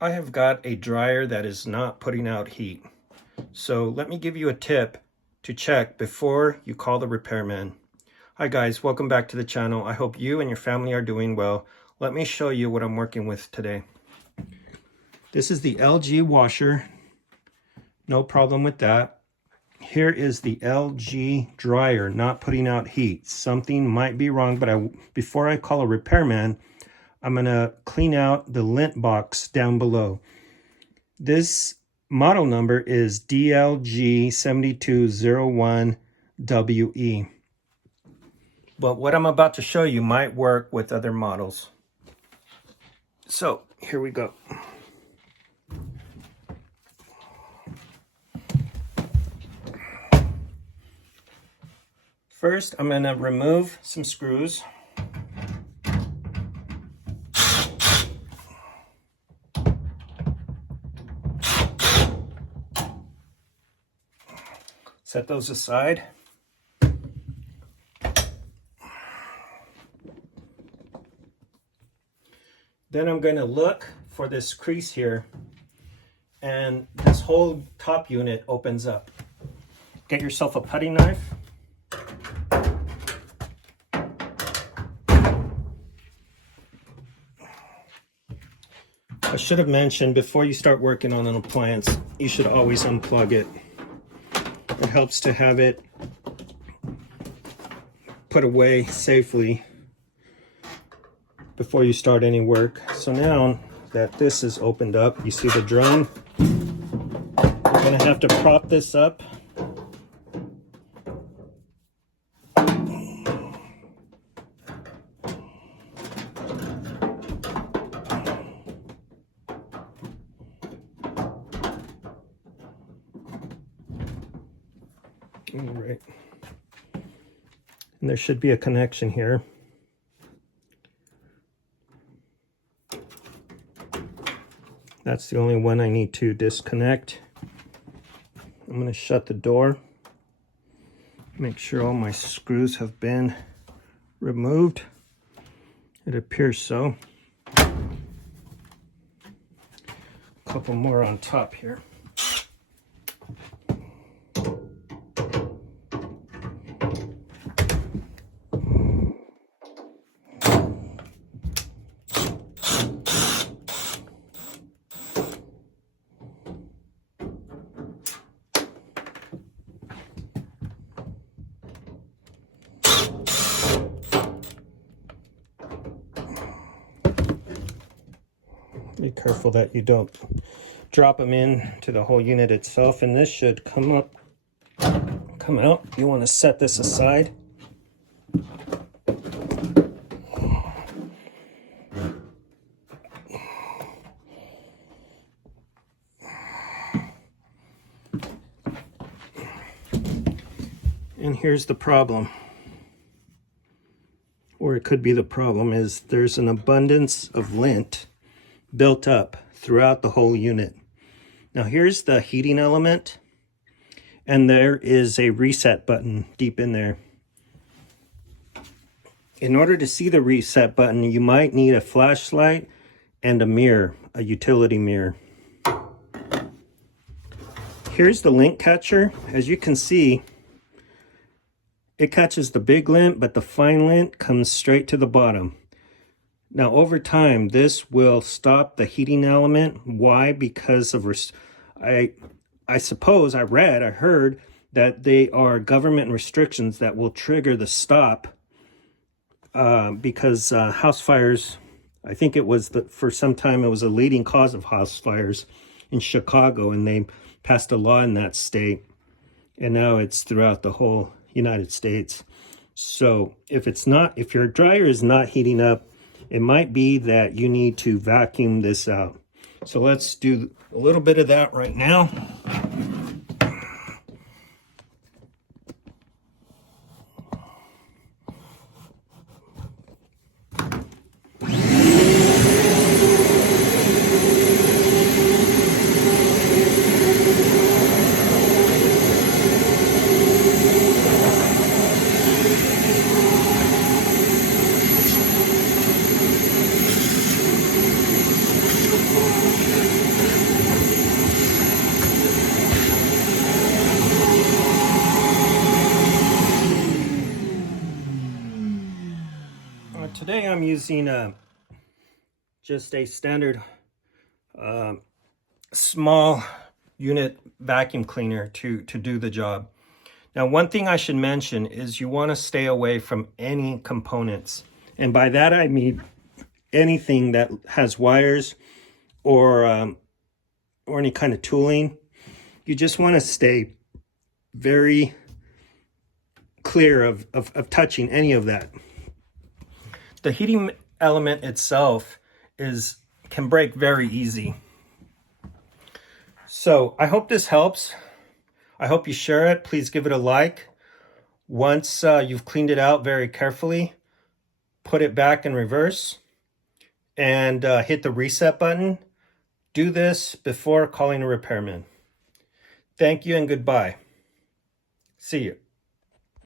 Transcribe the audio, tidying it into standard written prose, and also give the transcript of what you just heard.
I have got a dryer that is not putting out heat. So let me give you a tip to check before you call the repairman. Hi guys, welcome back to the channel. I hope you and your family are doing well. Let me show you what I'm working with today. This is the LG washer. No problem with that. Here is the LG dryer not putting out heat. Something might be wrong, but before I call a repairman, I'm going to clean out the lint box down below. This model number is DLG7201WE. But what I'm about to show you might work with other models. So here we go. First, I'm going to remove some screws. Set those aside. Then I'm going to look for this crease here, and this whole top unit opens up. Get yourself a putty knife. I should have mentioned, before you start working on an appliance, you should always unplug it. It helps to have it put away safely before you start any work. So now that this is opened up, you see the drum. You're going to have to prop this up. All right. And there should be a connection here. That's the only one I need to disconnect. I'm going to shut the door. Make sure all my screws have been removed. It appears so. A couple more on top here. Be careful that you don't drop them in to the whole unit itself, and this should come out. You want to set this aside. And here's the problem, or it could be the problem, is there's an abundance of lint built up throughout the whole unit. Now here's the heating element, and there is a reset button deep in there. In order to see the reset button, you might need a flashlight and a mirror, a utility mirror. Here's the lint catcher. As you can see, it catches the big lint, but the fine lint comes straight to the bottom. Now, over time, this will stop the heating element. Why? Because of, I suppose, I heard that they are government restrictions that will trigger the stop because house fires, I think it was, for some time, it was a leading cause of house fires in Chicago, and they passed a law in that state, and now it's throughout the whole United States. So if your dryer is not heating up, it might be that you need to vacuum this out. So let's do a little bit of that right now. today I'm using just a standard small unit vacuum cleaner to do the job. Now, one thing I should mention is you want to stay away from any components. And by that I mean anything that has wires or any kind of tooling. You just want to stay very clear of touching any of that. The heating element itself can break very easy. So I hope this helps. I hope you share it. Please give it a like. Once you've cleaned it out very carefully, put it back in reverse and hit the reset button. Do this before calling a repairman. Thank you and goodbye. See you.